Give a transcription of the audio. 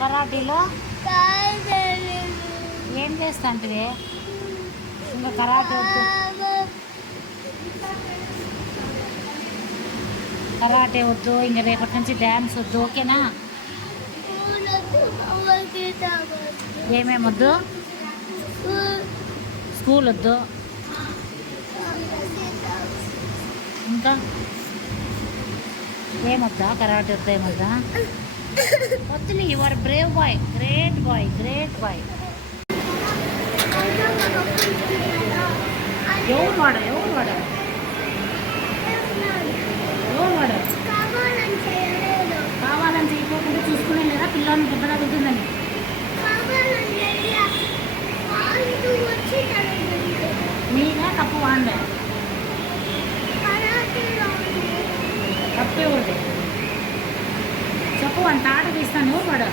కరాటీలో? ఏం చేస్తాంటివి? ఇంకా కరాటే వద్దు కరాటే వద్దు ఇంకా రేపటి నుంచి డ్యాన్స్ వద్దు ఓకేనా? ఏమేమి వద్దు? స్కూల్ వద్దు. ఇంకా? ఏమొద్దా? కరాటే వద్దా ఏమొద్దా? వద్దులే your brave boy great boy great boy ఎవరు వాడ ఎవరు వాడ ఎవరు వాడ కావాలని చేయకోకుండా చూసుకునే లేదా? పిల్లల్ని దెబ్బ తగ్గుతుందని మీగా తప్పు వాడలే తప్పే ఒకటి చెప్పు అంత ఆట తీస్తాను ఎవరు వాడు